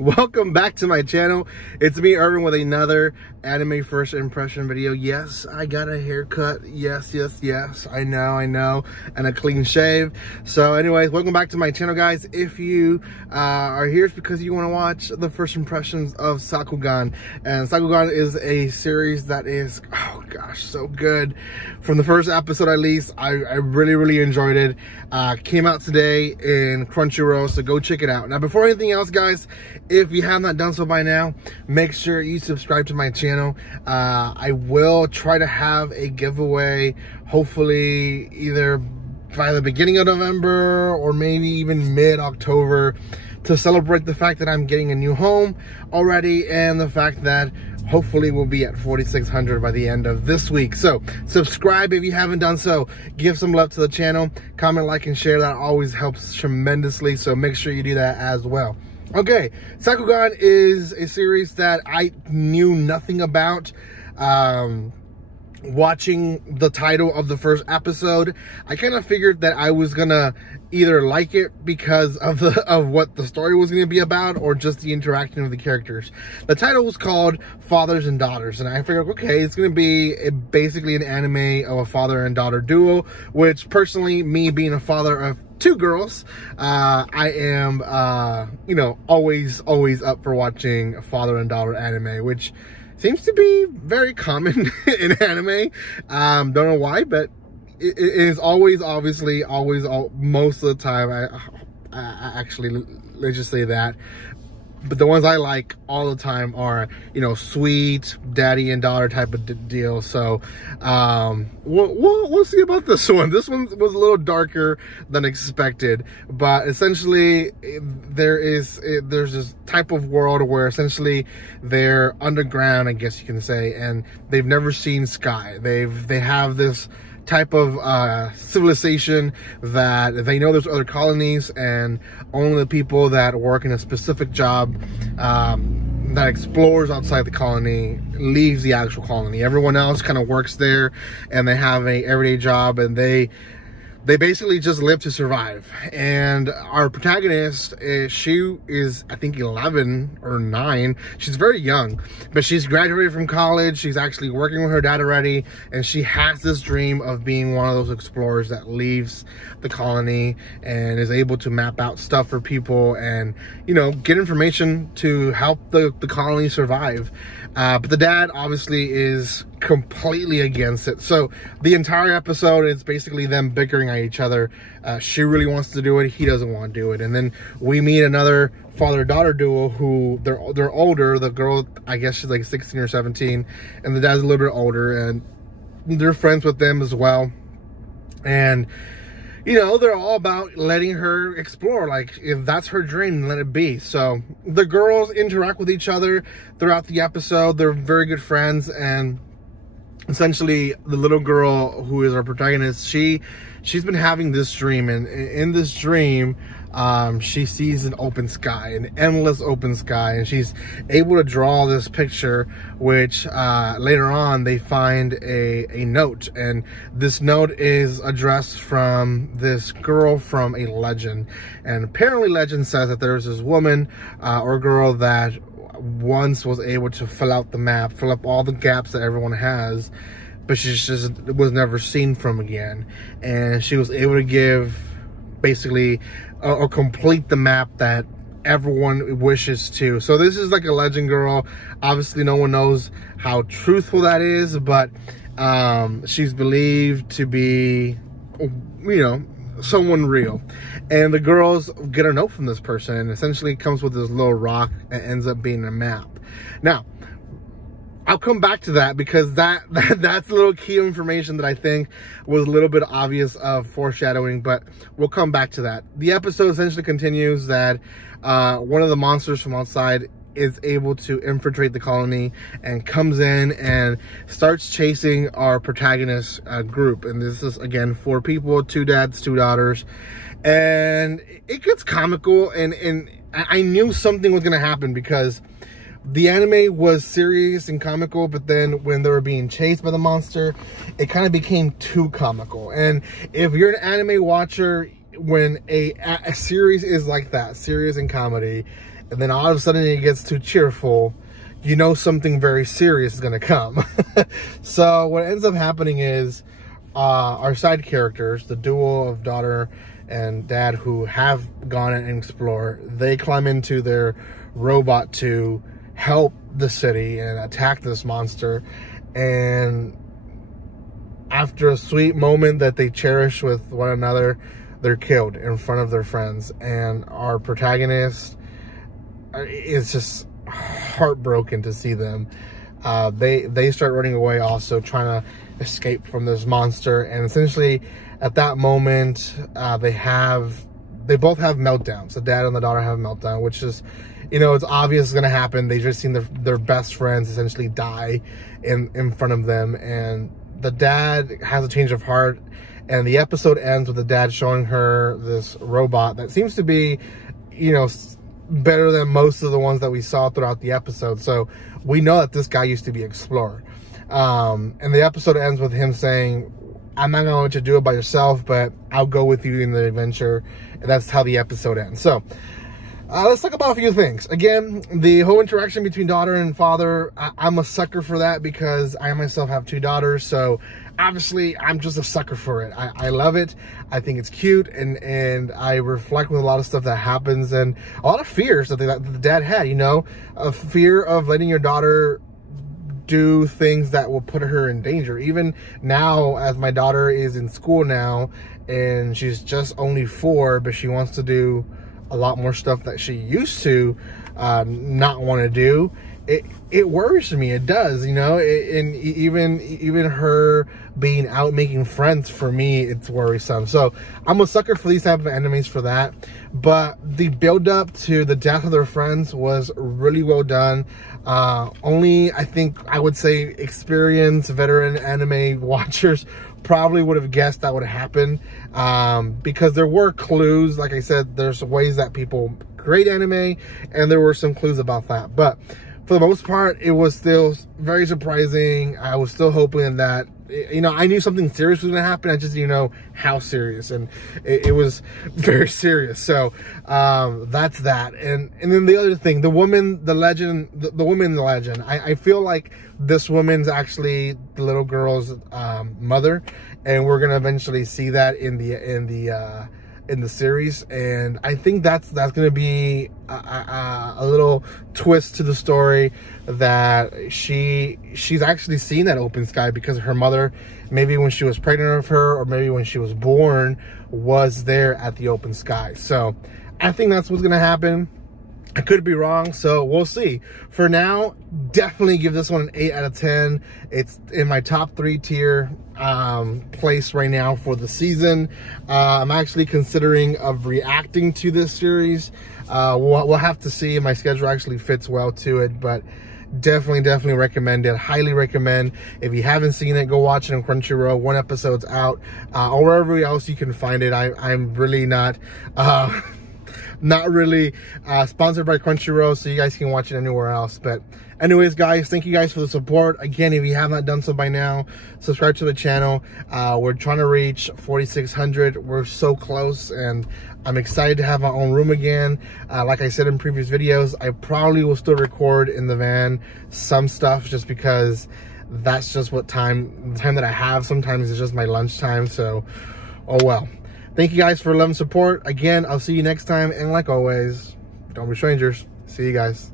Welcome back to my channel. It's me, Irvin, with another anime first impression video. Yes, I got a haircut. Yes. I know. And a clean shave. So anyways, welcome back to my channel, guys. If you are here, it's because you want to watch the first impressions of Sakugan. And Sakugan is a series that is, oh gosh, so good. From the first episode, at least, I really enjoyed it. Came out today in Crunchyroll, so go check it out. Now, before anything else, guys, if you have not done so by now, make sure you subscribe to my channel. I will try to have a giveaway, hopefully either by the beginning of November or maybe even mid-October, to celebrate the fact that I'm getting a new home already and the fact that hopefully we'll be at 4,600 by the end of this week. So subscribe if you haven't done so. Give some love to the channel. Comment, like, and share. That always helps tremendously. So make sure you do that as well. Okay, Sakugan is a series that I knew nothing about. Watching the title of the first episode, I kind of figured that I was gonna either like it because of what the story was gonna be about, or just the interaction of the characters. The title was called Fathers and Daughters, and I figured, okay, it's gonna be basically an anime of a father and daughter duo, which personally, me being a father of two girls, I am, you know, always up for watching father and daughter anime, which seems to be very common in anime. Don't know why, but it is always, obviously, most of the time. I actually, let's just say that. But the ones I like all the time are, you know, sweet daddy and daughter type of deal. So we'll see about this one. This one was a little darker than expected, but essentially there's this type of world where essentially they're underground, I guess you can say, and they've never seen sky. They have this type of civilization that they know there's other colonies, and only the people that work in a specific job that explores outside the colony leaves the actual colony. Everyone else kind of works there, and they have a everyday job, and they basically just live to survive. And our protagonist, she is, I think, 11 or 9. She's very young, but she's graduated from college. She's actually working with her dad already, and she has this dream of being one of those explorers that leaves the colony and is able to map out stuff for people and, you know, get information to help the colony survive. But the dad obviously is completely against it. So the entire episode is basically them bickering at each other. She really wants to do it, he doesn't want to do it. And then we meet another father-daughter duo who they're older. The girl, I guess she's like 16 or 17, and the dad's a little bit older, and they're friends with them as well. And you know, they're all about letting her explore. Like, if that's her dream, let it be. So the girls interact with each other throughout the episode. They're very good friends, and essentially the little girl who is our protagonist, she's been having this dream, and in this dream she sees an open sky, an endless open sky, and she's able to draw this picture, which later on they find a note, and this note is addressed from this girl from a legend. And apparently legend says that there's this woman or girl that once was able to fill out the map, fill up all the gaps that everyone has, but she just was never seen from again. And she was able to give basically or complete the map that everyone wishes to. So this is like a legend girl. Obviously no one knows how truthful that is, but she's believed to be, you know, someone real. And the girls get a note from this person, and essentially comes with this little rock and ends up being a map. Now, I'll come back to that, because that's a little key information that I think was a little bit obvious of foreshadowing, but we'll come back to that. The episode essentially continues that one of the monsters from outside is able to infiltrate the colony and comes in and starts chasing our protagonist group. And this is, again, 4 people, 2 dads, 2 daughters. And it gets comical, and I knew something was going to happen, because the anime was serious and comical, but then when they were being chased by the monster, it kind of became too comical. And if you're an anime watcher, when a series is like that, serious and comedy, and then all of a sudden it gets too cheerful, you know something very serious is going to come. So what ends up happening is our side characters, the duo of daughter and dad who have gone and explored, they climb into their robot to help the city and attack this monster. And after a sweet moment that they cherish with one another, they're killed in front of their friends. And our protagonist is just heartbroken to see them. They start running away, also trying to escape from this monster. And essentially at that moment, they both have meltdowns. The dad and the daughter have a meltdown, which is, you know, it's obvious it's going to happen. They've just seen their best friends essentially die in front of them. And the dad has a change of heart. And the episode ends with the dad showing her this robot that seems to be, you know, better than most of the ones that we saw throughout the episode. So we know that this guy used to be an explorer. And the episode ends with him saying, I'm not going to let you do it by yourself, but I'll go with you in the adventure. And that's how the episode ends. So let's talk about a few things. Again, the whole interaction between daughter and father, I'm a sucker for that because I myself have 2 daughters. So obviously I'm just a sucker for it. I love it. I think it's cute, and I reflect with a lot of stuff that happens and a lot of fears that the dad had, you know, a fear of letting your daughter do things that will put her in danger. Even now, as my daughter is in school now and she's just only 4, but she wants to do a lot more stuff that she used to not want to do. It worries me. It does, you know. And even her being out making friends, for me, it's worrisome. So I'm a sucker for these type of enemies for that. But the build up to the death of their friends was really well done. Only, I think, I would say experienced veteran anime watchers probably would have guessed that would happen, because there were clues. Like I said, there's ways that people create anime, and there were some clues about that. But for the most part, it was still very surprising. I was still hoping that, you know, I knew something serious was going to happen. I just didn't know how serious, and it was very serious. So that's that. And then the other thing, the woman, the legend, the woman in the legend. I feel like this woman's actually the little girl's mother, and we're gonna eventually see that in the series. And I think that's gonna be a little twist to the story, that she's actually seen that open sky because her mother, maybe when she was pregnant with her, or maybe when she was born, was there at the open sky. So I think that's what's gonna happen. I could be wrong, so we'll see. For now, definitely give this one an 8 out of 10. It's in my top 3 tier place right now for the season. I'm actually considering of reacting to this series. We'll have to see if my schedule actually fits well to it, but definitely recommend it. Highly recommend. If you haven't seen it, go watch it on Crunchyroll. 1 episode's out, or wherever else you can find it. I'm really not really sponsored by Crunchyroll, so you guys can watch it anywhere else. But anyways, guys, thank you guys for the support. Again, if you have not done so by now, subscribe to the channel. We're trying to reach 4,600. We're so close, and I'm excited to have my own room again. Like I said in previous videos, I probably will still record in the van some stuff, just because that's just what the time that I have. Sometimes it's just my lunchtime, so oh well. Thank you guys for love and support. Again, I'll see you next time. And like always, don't be strangers. See you guys.